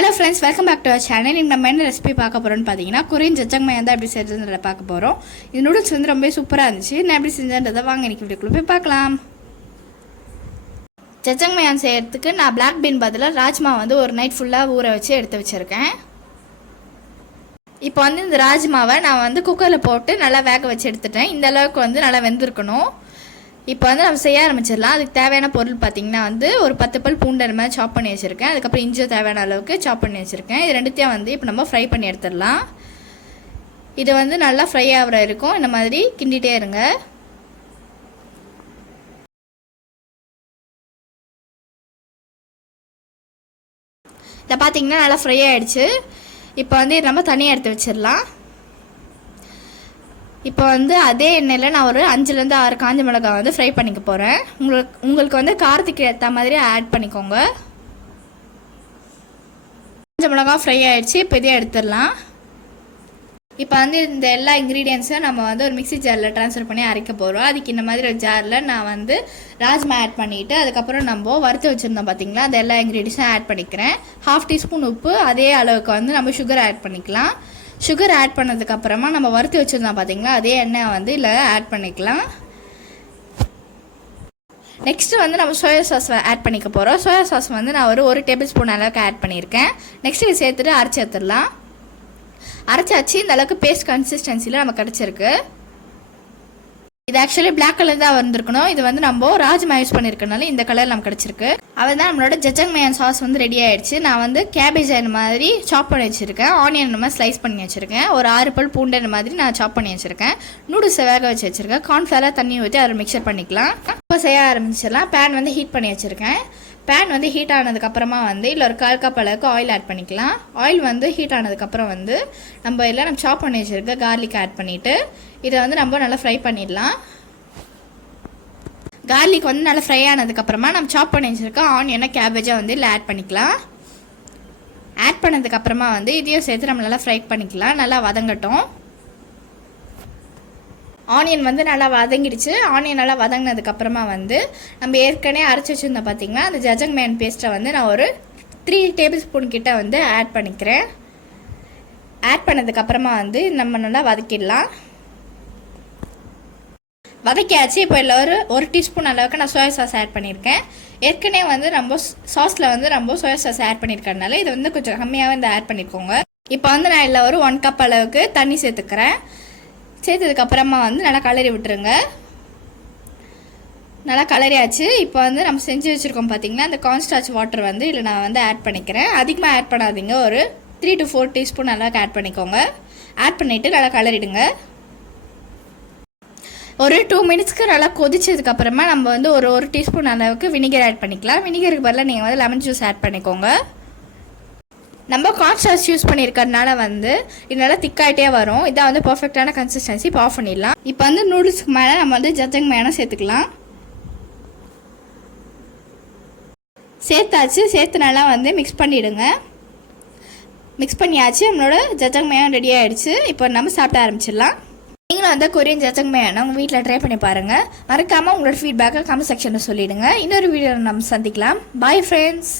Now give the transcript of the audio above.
Hello friends, welcome back to our channel. In நம்ம என்ன recipe பார்க்க போறோம்னு பாத்தீங்கன்னா கொரியன் ஜஜங்மயம் தான் எப்படி செய்யறதுன்றத பார்க்க போறோம். இந்த நூடுல்ஸ் வந்து ரொம்ப சூப்பரா இருந்துச்சு. நான் எப்படி செஞ்சேன்றத வாங்க இன்னைக்கு வீடியோக்குள்ள போய் பார்க்கலாம். ஜஜங்மயம் செய்யறதுக்கு நான் black bean பதிலா ராஜ்மா வந்து ஒரு நைட் ஃபுல்லா ஊற வச்சு எடுத்து வச்சிருக்கேன். இப்போ வந்து இந்த ராஜ்மாவை நான் வந்து குக்கர்ல போட்டு நல்லா வேக வச்சு எடுத்துட்டேன். இந்த அளவுக்கு வந்து நல்லா வெந்திருக்கணும். இப்போ வந்து நம்ம செய்ய ஆரம்பிச்சிடலாம். அதுக்கு தேவையான பொருள் பார்த்திங்கன்னா வந்து ஒரு 10 பல் பூண்டு அந்த மாதிரி சாப் பண்ணி வச்சுருக்கேன். அதுக்கப்புறம் இஞ்சியும் தேவையான அளவுக்கு சாப் பண்ணி வச்சுருக்கேன். இது ரெண்டுத்தையும் வந்து இப்போ நம்ம ஃப்ரை பண்ணி எடுத்துடலாம். இது வந்து நல்லா ஃப்ரை ஆகிற இருக்கும். இந்த மாதிரி கிண்டிகிட்டே இருங்க. இதை பார்த்திங்கன்னா நல்லா ஃப்ரை ஆகிடுச்சு. இப்போ வந்து நம்ம தனியாக எடுத்து வச்சிடலாம். இப்போ வந்து அதே எண்ணெயில் நான் ஒரு 5லேருந்து 6 காஞ்ச மிளகாய் வந்து ஃப்ரை பண்ணிக்க போகிறேன். உங்களுக்கு வந்து காரத்துக்கு ஏற்ற மாதிரி ஆட் பண்ணிக்கோங்க. காஞ்ச மிளகாய் ஃப்ரை ஆகிடுச்சு. இப்போ இதே எடுத்துடலாம். இப்போ வந்து இந்த எல்லா இன்க்ரீடியன்ஸும் நம்ம வந்து ஒரு மிக்ஸி ஜாரில் ட்ரான்ஸ்ஃபர் பண்ணி அரைக்க போகிறோம். அதுக்கு இந்த மாதிரி ஒரு ஜாரில் நான் வந்து ராஜ்மா ஆட் பண்ணிவிட்டு அதுக்கப்புறம் நம்ம வறுத்து வச்சுருந்தோம் பார்த்திங்களா, அந்த எல்லா இன்க்ரீடியன்ஸும் ஆட் பண்ணிக்கிறேன். 1/2 டீஸ்பூன் உப்பு, அதே அளவுக்கு வந்து நம்ம சுகர் ஆட் பண்ணிக்கலாம். சுகர் ஆட் பண்ணதுக்கப்புறமா நம்ம வறுத்து வச்சுருந்தோம் பார்த்திங்களா, அதே எண்ணெய் வந்து இல்லை ஆட் பண்ணிக்கலாம். நெக்ஸ்ட்டு வந்து நம்ம சோயா சாஸ் ஆட் பண்ணிக்க போகிறோம். சோயா சாஸ் வந்து நான் ஒரு டேபிள் ஸ்பூன் அளவுக்கு ஆட் பண்ணியிருக்கேன். நெக்ஸ்ட்டு இது சேர்த்துட்டு அரைச்சி எடுத்துடலாம். அரைச்சாச்சு. இந்த அளவுக்கு பேஸ்ட் கன்சிஸ்டன்சியில் நமக்கு கிடச்சிருக்கு. இது ஆக்சுவலி பிளாக் கலர் தான் வந்திருக்கணும். இது வந்து நம்ம ராஜ்மா யூஸ் பண்ணியிருக்கனால இந்த கலர் நமக்கு கிடச்சிருக்கு. அவள் தான் நம்மளோட ஜஜங்மயம் சாஸ் வந்து ரெடி ஆகிடுச்சு. நான் வந்து கேபேஜ் அந்த மாதிரி சாப் பண்ணி வச்சுருக்கேன். ஆனியன் அந்த மாதிரி ஸ்லைஸ் பண்ணி வச்சுருக்கேன். ஒரு 6 பல் பூண்டு அந்த மாதிரி நான் சாப் பண்ணி வச்சுருக்கேன். நூடுல்ஸை வேக வச்சு வச்சுருக்கேன். கார்ன்ஃப்ளவராக தண்ணி ஊற்றி அதை மிக்சர் பண்ணிக்கலாம். இப்போ செய்ய ஆரம்பிச்சிடலாம். பேன் வந்து ஹீட் பண்ணி வச்சுருக்கேன். பேன் வந்து ஹீட் ஆனதுக்கப்புறமா வந்து இல்லை ஒரு 1/4 கப் அளவுக்கு ஆயில் ஆட் பண்ணிக்கலாம். ஆயில் வந்து ஹீட் ஆனதுக்கப்புறம் வந்து நம்ம சாப் பண்ணி வச்சுருக்க கார்லிக் ஆட் பண்ணிவிட்டு இதை வந்து நம்ம நல்லா ஃப்ரை பண்ணிடலாம். கார்லிக் வந்து நல்லா ஃப்ரை ஆனதுக்கப்புறமா நம்ம சாப் பண்ணி வச்சுருக்க ஆனியனை கேபேஜாக வந்து இல்லை ஆட் பண்ணிக்கலாம். ஆட் பண்ணதுக்கப்புறமா வந்து இதையும் சேர்த்து நம்ம நல்லா ஃப்ரை பண்ணிக்கலாம். நல்லா வதங்கட்டும். ஆனியன் வந்து நல்லா வதங்கிடுச்சு. ஆனியன் நல்லா வதங்கினதுக்கப்புறமா வந்து நம்ம ஏற்கனவே அரைச்சி வச்சுருந்தோம் பார்த்திங்கன்னா, அந்த ஜஜங்மயம் பேஸ்ட்டை வந்து நான் ஒரு 3 டேபிள் ஸ்பூன் கிட்ட வந்து ஆட் பண்ணிக்கிறேன். ஆட் பண்ணதுக்கப்புறமா வந்து நம்ம நல்லா வதக்கிடலாம். வதக்கியாச்சு. இப்போ இல்லை ஒரு டீஸ்பூன் அளவுக்கு நான் சோயா சாஸ் ஆட் பண்ணியிருக்கேன். ஏற்கனவே வந்து நம்ம சாஸில் வந்து நம்ம சோயா சாஸ் ஆட் பண்ணியிருக்கறனால இது வந்து கொஞ்சம் கம்மியாகவே இந்த ஆட் பண்ணியிருக்கோங்க. இப்போ வந்து நான் இல்லை ஒரு 1 கப் அளவுக்கு தண்ணி சேர்த்துக்கிறேன். சேர்த்ததுக்கப்புறமா வந்து நல்லா கலரி விட்டுருங்க. நல்லா கலரியாச்சு. இப்போ வந்து நம்ம செஞ்சு வச்சுருக்கோம் பார்த்திங்கன்னா, அந்த கார்ன்ஸ்டார்ச் வாட்டர் வந்து இல்லை நான் வந்து ஆட் பண்ணிக்கிறேன். அதிகமாக ஆட் பண்ணாதீங்க. ஒரு 3 to 4 டீஸ்பூன் அளவுக்கு ஆட் பண்ணிக்கோங்க. ஆட் பண்ணிவிட்டு நல்லா கலரிடுங்க. ஒரு 2 மினிட்ஸ்க்கு நல்லா கொதிச்சதுக்கப்புறமா நம்ம வந்து ஒரு டீஸ்பூன் அளவுக்கு வினிகர் ஆட் பண்ணிக்கலாம். வினிகருக்கு பதிலாக நீங்கள் வந்து லெமன் ஜூஸ் ஆட் பண்ணிக்கோங்க. நம்ம கார்ன்ஸ்டார்ச் யூஸ் பண்ணியிருக்கறதுனால வந்து இதனால் திக்காயிட்டே வரும். இதான் வந்து பர்ஃபெக்டான கன்சிஸ்டன்சி. இப்போ ஆஃப் பண்ணிடலாம். இப்போ வந்து நூடுல்ஸ்க்கு மேலே நம்ம வந்து ஜஜங்மயம் சேர்த்துக்கலாம். சேர்த்தாச்சு. சேர்த்து நல்லா வந்து மிக்ஸ் பண்ணிவிடுங்க. மிக்ஸ் பண்ணியாச்சு. நம்மளோட ஜஜங்மயம் ரெடி ஆகிடுச்சு. இப்போ நம்ம சாப்பிட ஆரம்பிச்சிடலாம். நீங்களும் வந்து கொரியன் ஜஜங்மயம் உங்கள் வீட்டில் ட்ரை பண்ணி பாருங்கள். மறக்காமல் உங்களோட ஃபீட்பேக்கை கமெண்ட் செக்ஷனில் சொல்லிவிடுங்க. இன்னொரு வீடியோவில் நம்ம சந்திக்கலாம். Bye friends.